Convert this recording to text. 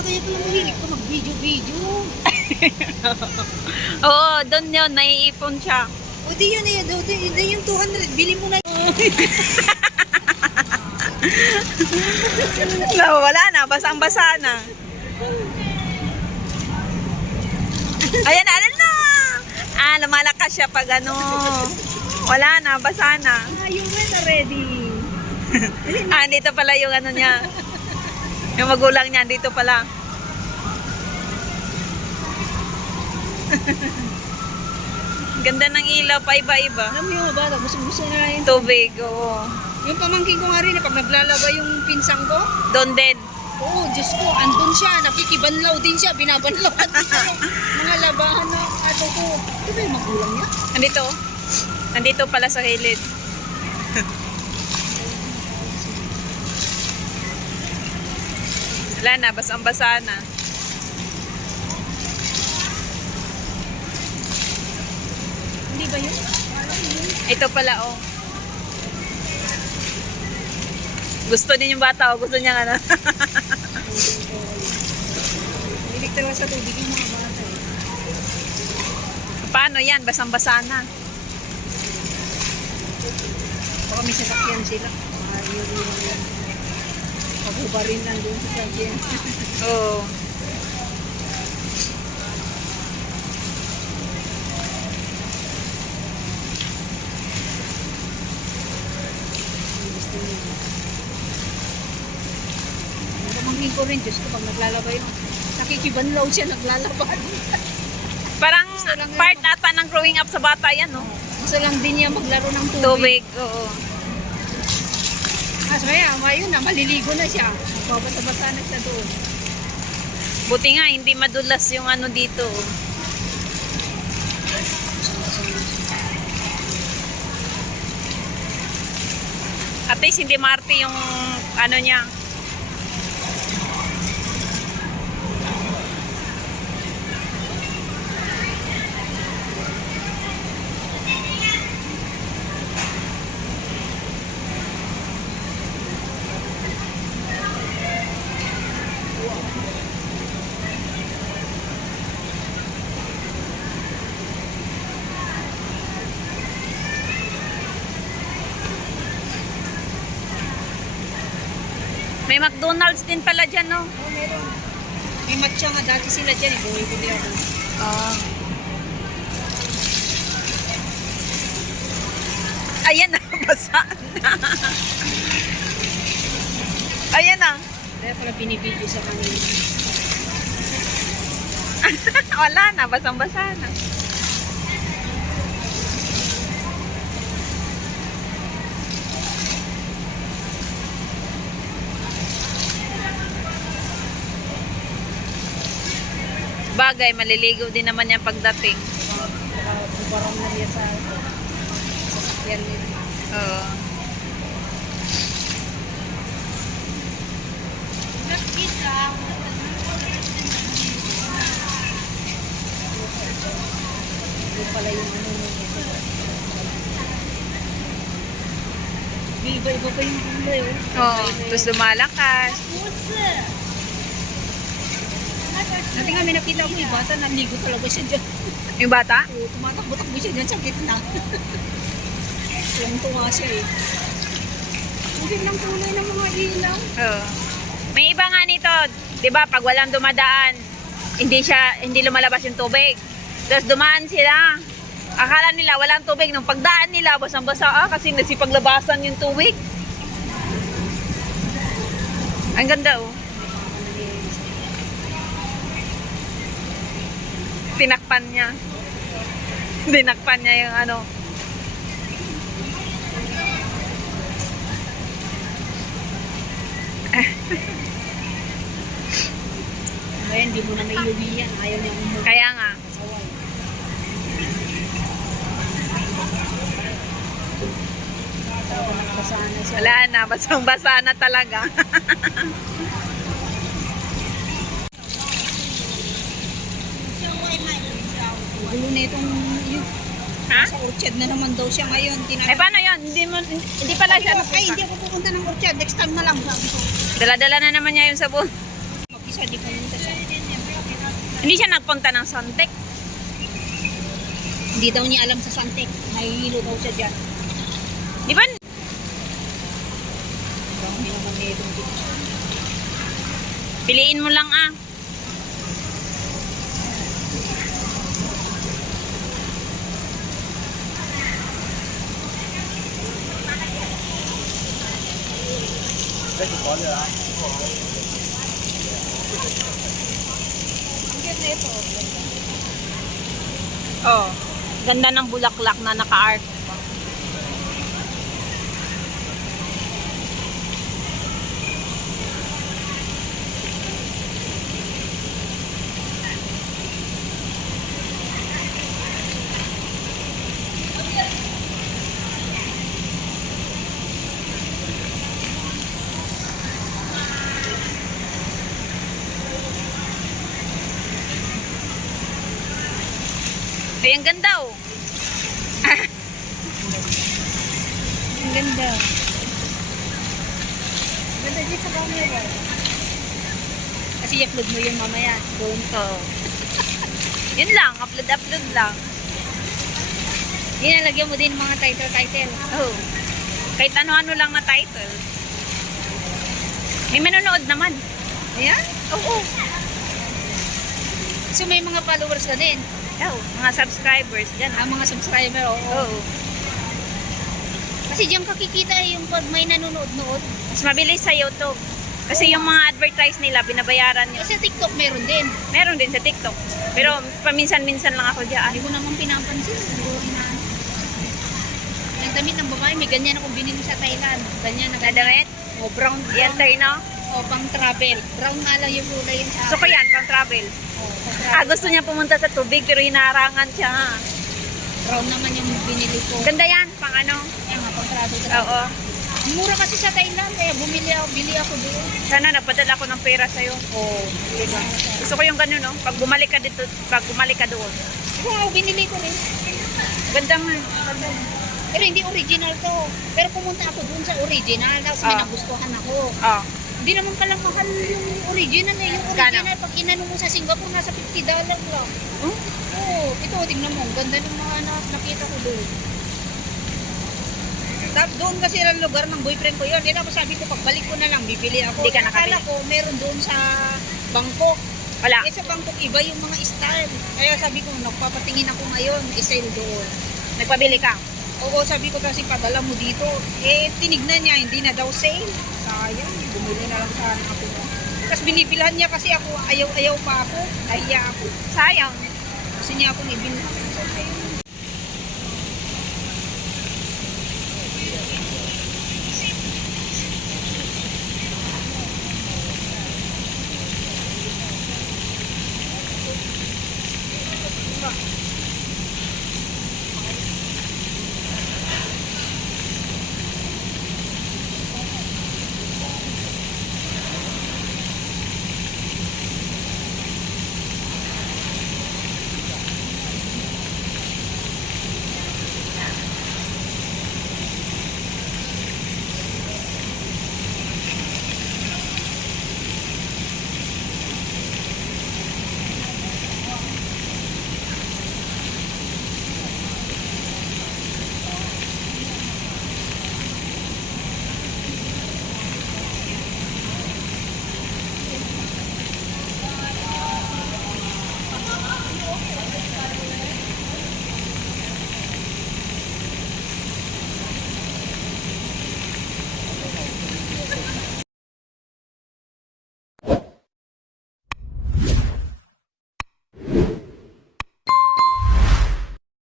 Kaya pala mahilig ko mag-video-video. Oo, doon yun, naiipon siya. O di yun eh, di yung 200, bili mo na yun. Wala na, basang-basa na. Ayan na, alam na! Lumalakas siya pag ano. Wala na, basa na. Yung red already. Dito pala yung ano niya. Yung magulang niya, dito pala. Ganda ng ilaw, pa iba-iba. Alam mo yung mga bata, gusto na rin. Tubig, oo. Yung pamangkin ko nga rin, pag naglalaba yung pinsang ko, Doon din. oo, Diyos ko, andun siya, nakikibanlaw din siya, binabanlawan din siya. Mga labahan na, ato ko. Ito ba yung magulang niya? Nandito. Nandito pala sa gilid. Wala na, basang-basa na. Hindi ba yun? Ito pala, oh. Gusto din yung bata, oh. Gusto niya ano. Hilig talaga sa tubig yung mga bata. Paano yan? Basang-basa na. Baka may sasakyan sila. Yung pabuba rin lang doon sa sasakyan. Oo. Pamangkin ko rin, Diyos ko, pag naglalaba yun, nakikibanlaw siya, naglalaba. Parang lang part ata ng growing up sa bata yan, no? Gusto lang din niya maglaro ng tubig. Tubig, oo. Maya, yun na, maliligo na siya. Babasa-basa na siya doon. Buti nga, hindi madulas yung ano dito. At least hindi marte yung ano niya. May McDonald's din pala dyan, no? Oh, meron. May matcha nga, dati sila dyan, eh. Bumibili ako. Ayan na, basa na. Ayan na. Kaya pala binibidyo sa kanila. Wala na, basang-basa na. Bagay, maliligo din naman yan pagdating. Bubarang na niya sa sasakyan nila. Oo. Yung pala yung ano niya. Iba-iba pa yung kulay, oh. Oo, tapos lumalakas. Dati nga may nakita ko yung bata, naligo talaga siya dyan. Yung bata? Oo, tumatakbo-takbo siya dyan sa gitna. Tuwang-tuwa siya eh. Ang gandang kulay ng mga ilaw. Oo. May iba nga nito, 'di ba, pag walang dumadaan, hindi lumalabas yung tubig. Tapos dumaan sila. Akala nila walang tubig, nung pagdaan nila basang-basa kasi nagsipaglabasan yung tubig. Ang ganda, oh. Tinakpan niya. Dinakpan niya yung ano. Ngayon, hindi mo na may iuwi yan. Ayaw niya umuwi. Kaya nga. Saway. Basa na siya. Wala na, basang-basa na talaga. Gulo na itong yun. Ha? Sa Orchard na naman daw siya ngayon. Eh paano yun? Hindi pala siya Ay, hindi napunta. ako pupunta ng Orchard. Next time na lang. Sabi ko. Dala-dala na naman niya yung sabon. Mag-isa, di pumunta siya. Hindi siya nagpunta ng Suntec. Hindi daw niya alam sa Suntec. Nahihilo daw siya dyan. Di ba? Dami naman meron dito. Piliin mo lang ah. Ang ganda ito. Oh. Ganda ng bulaklak na naka-art. Ay, ang ganda oh. Ang ganda. Ganda dito sa camera. Kasi i-upload mo yun mamaya. Doon. Oh. Yun lang, upload lang. Nalagyan mo din mga title. Oh. Kahit ano-ano lang na title. May manonood naman. Ayan. Oo. So may mga followers ka din. Oh, mga subscribers dyan. Ang mga subscriber, oo. Oo. Kasi diyan kakikita yung pag may nanonood-nood. Mas mabilis sa YouTube. Kasi yung mga advertise nila, binabayaran nyo. Kasi sa TikTok meron din. Meron din sa TikTok. Pero paminsan-minsan lang ako dyan. Hindi ko naman pinapansin. Hindi ko inaano. Yung damit ng babae, may ganyan akong binili sa Thailand. Ganyan na Na damit? O, brown. Yan tayo, no? O, pang travel. Brown nga lang yung kulay yun sa So ko yan, pang travel. O, pang Ah, travel. gusto niya pumunta sa tubig pero hinarangan siya. Brown naman yung binili ko. Ganda yan, pang ano? Yan nga, pang travel. Oo. Mura kasi sa Thailand eh. Bili ako doon. Sana napadala ko ng pera sa'yo. O, diba? Gusto ko yung ganun, no? Pag bumalik ka dito, pag bumalik ka doon. Wow, binili ko rin. Ganda nga. Pero hindi original to. Pero pumunta ako doon sa original. Tapos may Ah. nagustuhan ako. Oh. Hindi naman pala mahal yung original eh. Yung Kano? original, pag inano mo sa Singapore, nasa $50 lang. Huh? Oo, ito, tingnan mo. Ang ganda ng mga nakita ko doon. Doon kasi ang lugar ng boyfriend ko yun. Tapos sabi ko, pagbalik ko na lang, bibili ako. Hindi ka nakabili. Akala ko, meron doon sa Bangkok. Wala. Eh sa Bangkok, iba yung mga style. Kaya sabi ko, nagpapatingin ako ngayon, i-sale doon. Nagpabili ka. Oo, sabi ko kasi padala mo dito. Eh, tinignan niya, hindi na daw sale. Sayang, bumili na lang sana ako. Tapos binibilhan niya kasi ako, ayaw-ayaw pa ako. Nahiya ako. Sayang. Kasi niya ako nibilhan.